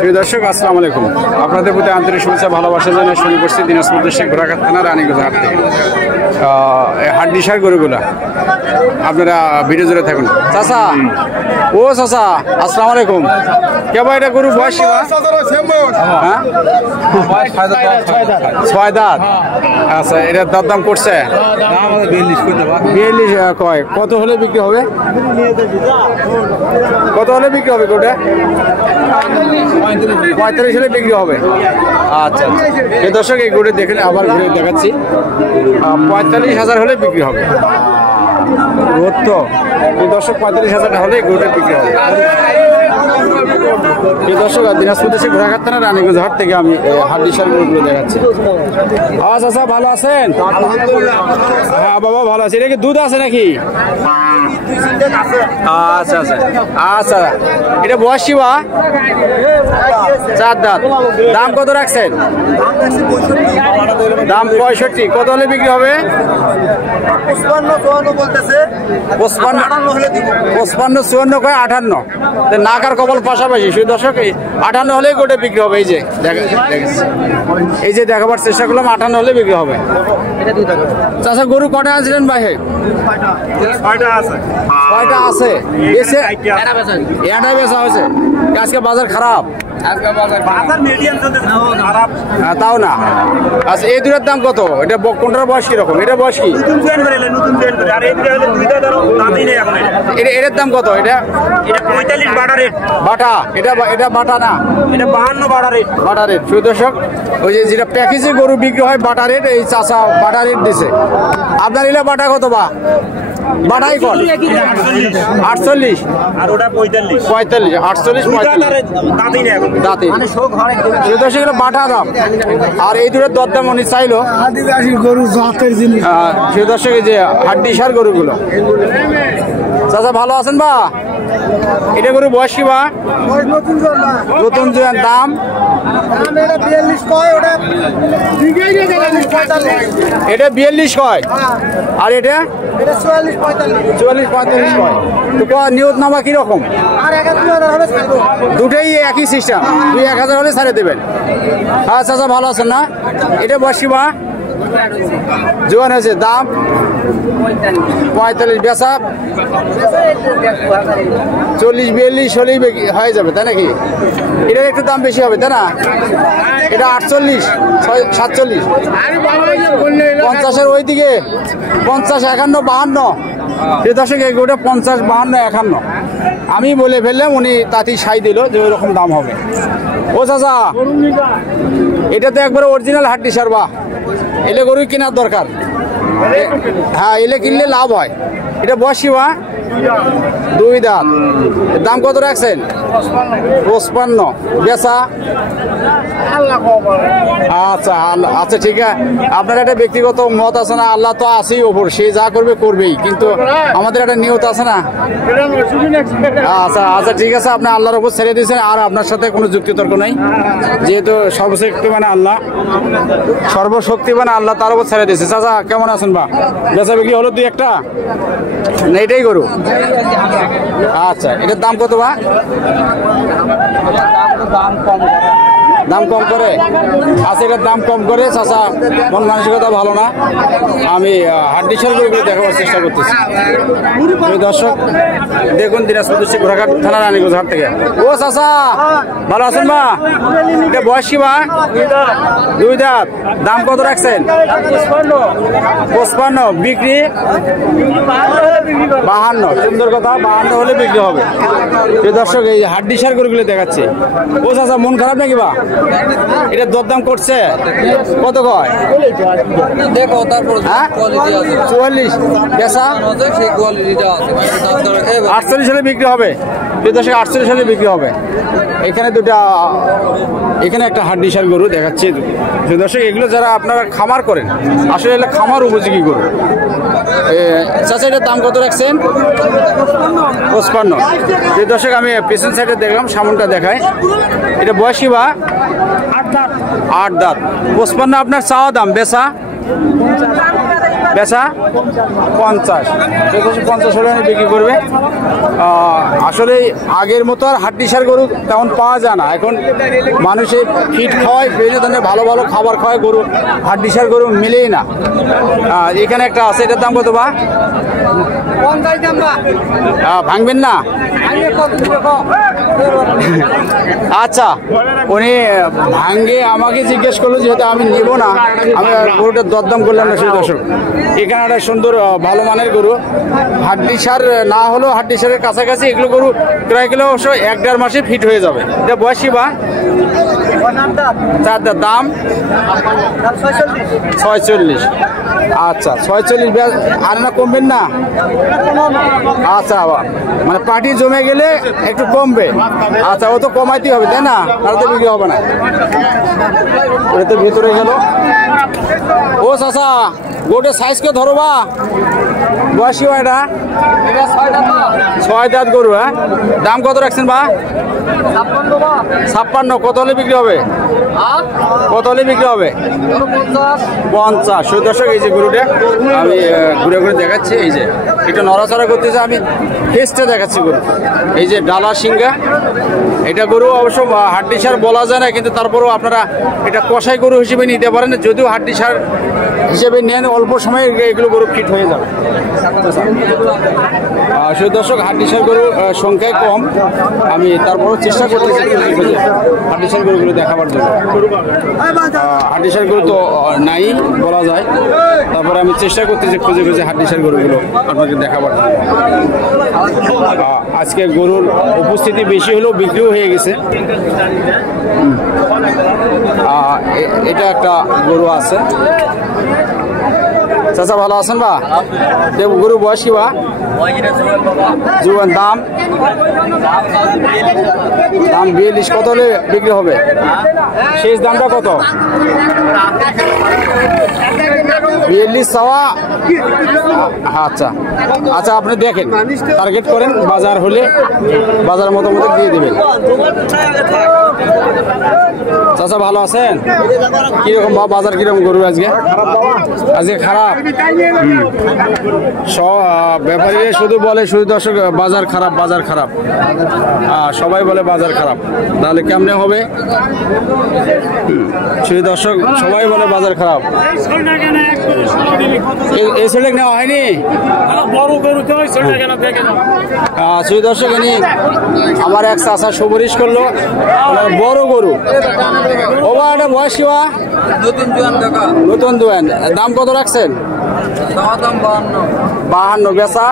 প্রিয় দর্শক, আসসালামু আলাইকুম। আপনাদের প্রতি আন্তরিক শুভেচ্ছা ভালোবাসা জানিয়ে শুরু করছি দিনাজপুর ডিস্ট্রিক্ট ঘোড়াঘাট থানা রানীগঞ্জ হাট থেকে। হাড্ডি সার গরুগুলা আপনারা ভিডিও জুড়ে থাকুন। চাচা, ও চাচা, আসসালামু আলাইকুম। কেবা এটা গরু বয়স হ্যাঁ 6 দাঁত। আচ্ছা, এটা দাম করছে 42 কয়। কত হলে বিক্রি হবে? কত হলে বিক্রি হবে গোটা? 45 হলে বিক্রি হবে। আচ্ছা, এই দর্শক এই গরু দেখে আবার ঘুরে দেখাচ্ছি। 45,000 হলে বিক্রি হবে। তো এই দর্শক 45,000 হলে গরুটা বিক্রি হবে। এই দর্শক দিনাজপুর দেশে ঘোড়াঘাট থানা রানীগঞ্জ হাট থেকে আমি হাড্ডি সার গরুগুলো দেখাচ্ছি। আচ্ছা, ভালো আছেন? হ্যাঁ বাবা, ভালো আছে। এটা কি দুধ আছে নাকি? আচ্ছা আচ্ছা আচ্ছা, এটা বয়সী বা 4 দাঁত। দাম কত রাখছেন? দাম 65। কত হলে বিক্রি হবে? 55, 54 কয় 58। নাকার কপাল পাশাপাশি। শুধু দর্শক 58 হলেই গোটে বিক্রি হবে। এই যে এই যে দেখাবার চেষ্টা করলাম, 58 হলে বিক্রি হবে। চাচা, গরু কটা আনছিলেন ভাই? 6টা আছে। এটা বেচা হয়েছে। আজকে বাজার খারাপ। তাও না। আচ্ছা, এই দুটার দাম কত? এটা কোনটার বয়স কিরকম? এটা বয়স কি? এটার দাম কত? এটা 45 বাটা রেট। বাটা? এটা বাটা না, এটা 52 বাটা রেট। বাটা রেট। শুধু দর্শক, ওই যে যেটা প্যাকেজে গরু বিক্রি হয় বাটা রেট, এই চাচা বাটা রেট দিছে। আপনার এলে বাটা কত? বা বাটাই কর 48 আর ওটা 45 45 48 দাঁতে সেগুলো বাটা দাম। আর এই দুটোর দরদাম উনি চাইলো আদিবাসী গরু জাতের জিনিস। সে দর্শক যে হাড্ডি সার গরুগুলো। চাচা, ভালো আছেন বা? এটা গরু বয়স কি বা? নতুন দাম এটা 42 কয়। আর এটা 44-45 কয়। তো নিয়ত নামা কিরকম? দুটোই একই সিস্টেম। 2-1000 হলে ছাড়ে দেবেন। আচ্ছা আচ্ছা, ভালো আছেন না? এটা বয়স কি বা? জোয়ান হয়েছে। দাম 45। বেচা 40-42 হলেই হয়ে যাবে, তাই নাকি? এটার একটু দাম বেশি হবে, তাই না? এটা 48-47। 50-এর ওইদিকে 50, 51, 52। এই দর্শক এই গোটা 50, 52, 51 আমি বলে ফেললাম, উনি তাতেই সাই দিল যে ওই রকম দাম হবে। ও চাচা, এটা তো একবারে অরিজিনাল হাড্ডি সার। বা এলে গরু কেনার দরকার। হ্যাঁ, এলে কিনলে লাভ হয়। এটা বয়সী বা? 2 দাঁত। দাম কত রাখছেন? 55। বেচা? আচ্ছা আচ্ছা, ঠিক আছে। আপনার একটা ব্যক্তিগত মত আছে না? আল্লাহ তো আছেই ওপর, সে যা করবে করবেই, কিন্তু আমাদের একটা নিয়ত আছে না? আচ্ছা আচ্ছা, ঠিক আছে। আপনি আল্লাহর উপর ছেড়ে দিয়েছেন, আর আপনার সাথে কোনো যুক্তিতর্ক নাই। যেহেতু সর্বশক্তিমান আল্লাহ, সর্বশক্তিমান আল্লাহ, তার উপর ছেড়ে দিয়েছে। চাচা, কেমন আছেন বা? বেচা বিক্রি হলো 2-1টা না? এটাই গরু। আচ্ছা, এটার দাম কত বা? দাম কম করে? আচ্ছা, এটার দাম কম করে। চাচা মন মানসিকতা ভালো না। আমি হাড্ডি সার গরুগুলো দেখাবার চেষ্টা করতেছি। দর্শক দেখুন, দিনাজপুর ডিস্ট্রিক্ট ঘোড়াঘাট থানা রানীগঞ্জ হাট থেকে। ও চাচা, ভালো আছেন বা? এটা বয়স কি বা? 2 দাঁত। দাম কত রাখছেন? 55। বিক্রি 52। সুন্দর কথা, 52 হলে বিক্রি হবে। এই দর্শক এই হাড্ডি সার গরুগুলো দেখাচ্ছে। ও চাচা, মন খারাপ নাকি বা? এটা দরদাম করছে কত কয়? দেখো, তারপর 44। বেচা 48 হলে বিক্রি হবে। 48 হলে বিক্রি হবে। এখানে এখানে একটা হাড্ডি সার গরু দেখাচ্ছি। দর্শক, এগুলো যারা আপনারা খামার করেন, আসলে এগুলো খামার উপযোগী গরু। চাচা, এটার দাম কত রাখছেন? 55। দর্শক, আমি পেছন সাইডে দেখলাম, সামনটা দেখায়। এটা বয়সী বা? 8 দাঁত। 55 আপনার চাওয়া দাম। বেচা বেচা 50, 50 হলে বিক্রি করবে। আসলে আগের মতো আর হাড্ডি সার গরু তেমন পাওয়া যায় না। এখন মানুষে ফিট খাওয়ায়, বিভিন্ন ধরনের ভালো ভালো খাবার খাওয়ায়, গরু হাড্ডি সার গরু মিলেই না। এখানে একটা আছে, এটার দাম কত বা? ভাঙবেন না? আচ্ছা, উনি ভাঙ্গে আমাকে জিজ্ঞেস করলো, যেহেতু আমি নিব না, আমি গরুটার দরদাম করলাম না। সেই দর্শক, এখানে একটা সুন্দর ভালো মানের গরু, হাড্ডি সার না হলেও হাড্ডি সারের কাছাকাছি এগুলো গরু ক্রয় করলে অবশ্য 1-1.5 মাসে ফিট হয়ে যাবে। এটা বয়সী বা? তার দাম 46। আচ্ছা, 46 আর না কমবেন না? আচ্ছা, আবার মানে পার্টি জমে গেলে একটু কমবে। আচ্ছা, ও তো কমাইতে হবে, তাই না? তাহলে তো বিক্রি হবে না। ওটা তো ভেতরে গেল। ও চাচা, গোটের সাইজকে ধরো বা? বয়সী বা এটা? 6 দাঁত গরু। হ্যাঁ, দাম কত রাখছেন বা? 56। কত হলে বিক্রি হবে? কত হলে বিক্রি হবে? 50। দর্শক, এই যে গরুটা আমি ঘুরে ঘুরে দেখাচ্ছি, এই যে একটু নড়াচড়া করতেছে, আমি ফেসটা দেখাচ্ছি গরু। এই যে ডালা সিংহা, এটা গরু অবশ্য হাড্ডি সার বলা যায় না, কিন্তু তারপরেও আপনারা এটা কষাই গরু হিসেবে নিতে পারেন। যদিও হাড্ডি সার হিসেবে নেন, অল্প সময়ে এগুলো গরু ফিট হয়ে যাবে। দর্শক, হাড্ডি সার গরু সংখ্যায় কম, আমি তারপরেও চেষ্টা করতেছি হাড্ডি সার গরুগুলো দেখাবার জন্য। হাড্ডি সার গরু তো নাই বলা যায়, তারপরে আমি চেষ্টা করতেছি খুঁজে খুঁজে হাড্ডি সার গরুগুলো আপনাকে দেখাবার জন্য। আজকে গরুর উপস্থিতি বেশি হলেও বিক্রিও হয়ে গেছে। এটা একটা গরু আছে। চাচা ভালো আছেন বা? গরু বয়স কি বা? জুয়ান। দাম 42। কত হলে বিক্রি হবে? শেষ দামটা কত? 42 চাওয়া। আচ্ছা আচ্ছা, আপনি দেখেন, টার্গেট করেন, বাজার হলে বাজার মতো মতো দিয়ে দেবেন। চাচা ভালো আছেন? কিরকম বাজার, কিরকম গরু আজকে? আজকে খারাপ। ব্যাপারীরা শুধু বলে, শুধু দর্শক, বাজার খারাপ, বাজার খারাপ। সবাই বলে বাজার খারাপ, তাহলে কেমনে হবে? শুধু দর্শক, সবাই বলে বাজার খারাপ। এই ছেলে নেওয়া হয়নি? শুধু দর্শক, আমার এক চাচা সুপারিশ করলো বড় গরু। ও বা, এটা বয়স কি বা? নতুন জোয়ান। দাম কত রাখছেন? 52। বেচা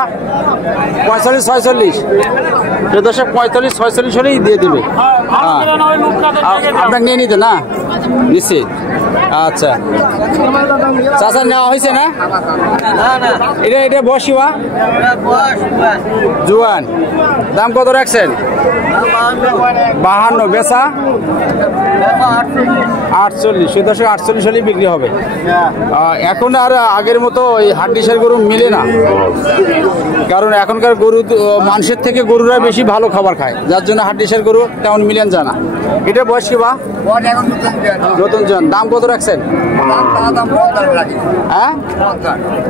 45-46। দর্শক, 45-46 হলেই দিয়ে দিবে। আপনাকে নিয়ে নিতে না? নিশ্চিত। আচ্ছা, চাচা নেওয়া হয়েছে না? এটা বয়সী বা? জোয়ান। দাম কত রাখছেন? 52। বেচা 48। দর্শক, 48 হলেই বিক্রি হবে। এখন আর আগের মতো ওই হাড্ডি সার গরু মিলে না, কারণ এখনকার গরু মানুষের থেকে গরুরা বেশি ভালো খাবার খায়, যার জন্য হাড্ডি সার গরু তেমন মিলেন যায় না। এটা বয়স কি বা? নতুন জন। দাম কত রাখছেন? হ্যাঁ,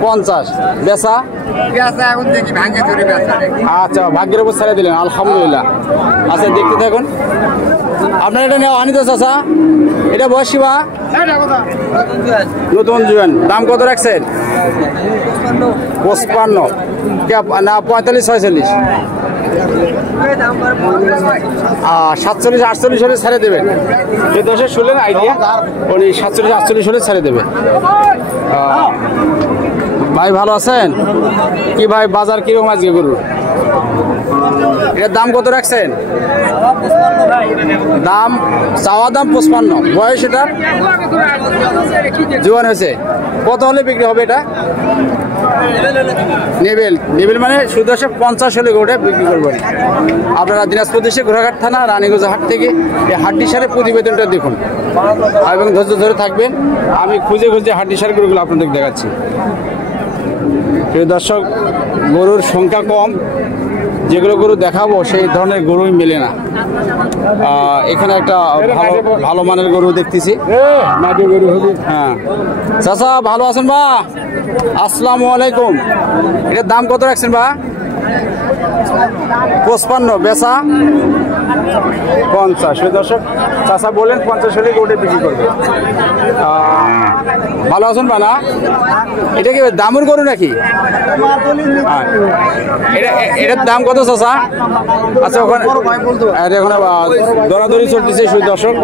50। বেচা? আচ্ছা, ভাগ্যের উপর ছেড়ে দিলেন, আলহামদুলিল্লাহ। আচ্ছা, দেখতে থাকুন। আপনার এটা নেওয়া আনিত চাচা? এটা বয়স কি বা? নতুন জুয়ান। দাম কত রাখছেন? 55 না 45-46? 47-48 হলে ছেড়ে দেবেন। যে দশে শুনলেন আইডিয়া, উনি 47-48 হলে ছেড়ে দেবে। ভাই ভালো আছেন? কি ভাই, বাজার কিরকম আজকে গরুর? এটার দাম কত রাখছেন? দাম চাওয়া দাম 55। বয়স এটার? জোয়ান হয়েছে। কত হলে বিক্রি হবে এটা? নেবেল মানে শুধু 50 হলে গোটা বিক্রি করবেন। আপনারা দিনাজপুর দেশে ঘোড়াঘাট থানা রানীগঞ্জ হাট থেকে এই হাড্ডি সারের প্রতিবেদনটা দেখুন এবং ধৈর্য ধরে থাকবেন। আমি খুঁজে খুঁজে হাড্ডি সার গরুগুলো আপনাদের দেখাচ্ছি। দর্শক, গরুর সংখ্যা কম, যেগুলো গরু দেখাবো সেই ধরনের গরুই মেলে না। এখানে একটা ভালো মানের গরু দেখতেছি। হ্যাঁ চাচা ভালো আছেন বা? আসসালামু আলাইকুম। এটার দাম কত রাখছেন বা? 55, বেচা 50। দর্শক চাচা বলেন 50 হলে গরুটা বিক্রি করবে। ভালো আছেন বা না? এটা কি দামের গরু নাকি? এটার দাম কত চাচা? আচ্ছা ওখানে এখন দরাদরি চলতেছে। শুধু দর্শক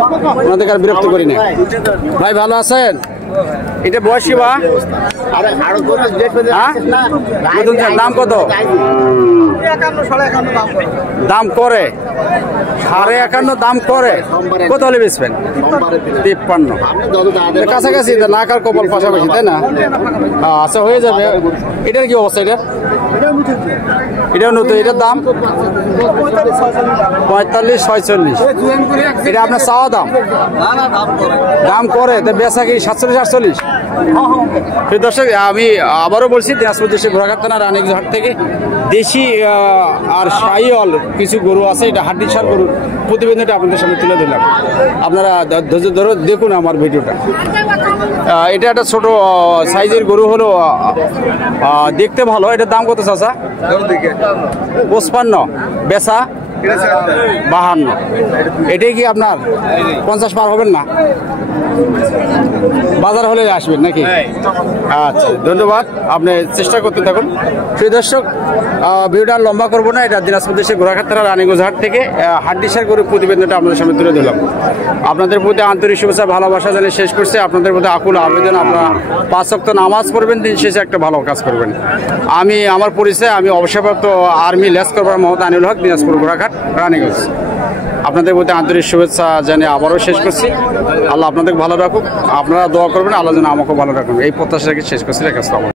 ওনাদের আর বিরক্ত করি না। ভাই ভালো আছেন? এটা বয়সী বা? দাম কত? দাম করে 51.5 দাম করে। কত হলে বেচবেন? 53 কাছাকাছি। নাক আর কপাল পাশাপাশি তাই না? আচ্ছা হয়ে যাবে। এটার কি অবস্থা? এটাও নতুন। এটার দাম 45-46। এটা আপনার চাওয়া দাম? দাম করে তো বেচা কি 47-48? দর্শক আমি আবারও বলছি দিনাজপুর ডিস্ট্রিক্ট ঘোড়াঘাট থানা রানীগঞ্জ থেকে দেশি আর শাহিওয়াল কিছু গরু আছে। এটা হাড্ডি সার গরুর প্রতিবেদনটা আপনাদের সামনে তুলে দিলাম। আপনারা ধৈর্য ধরে দেখুন আমার ভিডিওটা। এটা একটা ছোট সাইজের গরু হলো, দেখতে ভালো। এটার দাম কত চাচা? 55, বেচা 52। এটাই কি আপনার 50 পার হবেন না? বাজার হলে আসবেন নাকি? আচ্ছা ধন্যবাদ। আপনি চেষ্টা করতে থাকুন। সেই দর্শক ভিডিওটা লম্বা করবো না। এটা দিনাজপুর দেশে ঘোড়াঘাট থানা রানীগঞ্জ হাট থেকে হাড্ডিসার গরুর প্রতিবেদনটা আপনাদের সামনে তুলে দিলাম। আপনাদের প্রতি আন্তরিক শুভেচ্ছা ভালোবাসা জানিয়ে শেষ করছে। আপনাদের প্রতি আকুল আবেদন, আপনারা 5 ওয়াক্ত নামাজ পড়বেন, দিন শেষে একটা ভালো কাজ করবেন। আমার পরিচয়, আমি অবসরপ্রাপ্ত আর্মি লেস করবার মোহাম্মদ আনিউল হক, দিনাজপুর ঘোড়াঘাট রানীগঞ্জ। আপনাদের প্রতি আন্তরিক শুভেচ্ছা জানিয়ে আবারও শেষ করছি। আল্লাহ আপনাদের ভালো রাখুক। আপনারা দোয়া করবেন, আল্লাহ যেন আমাকেও ভালো রাখুন। এই প্রত্যাশা রেখে শেষ করছি।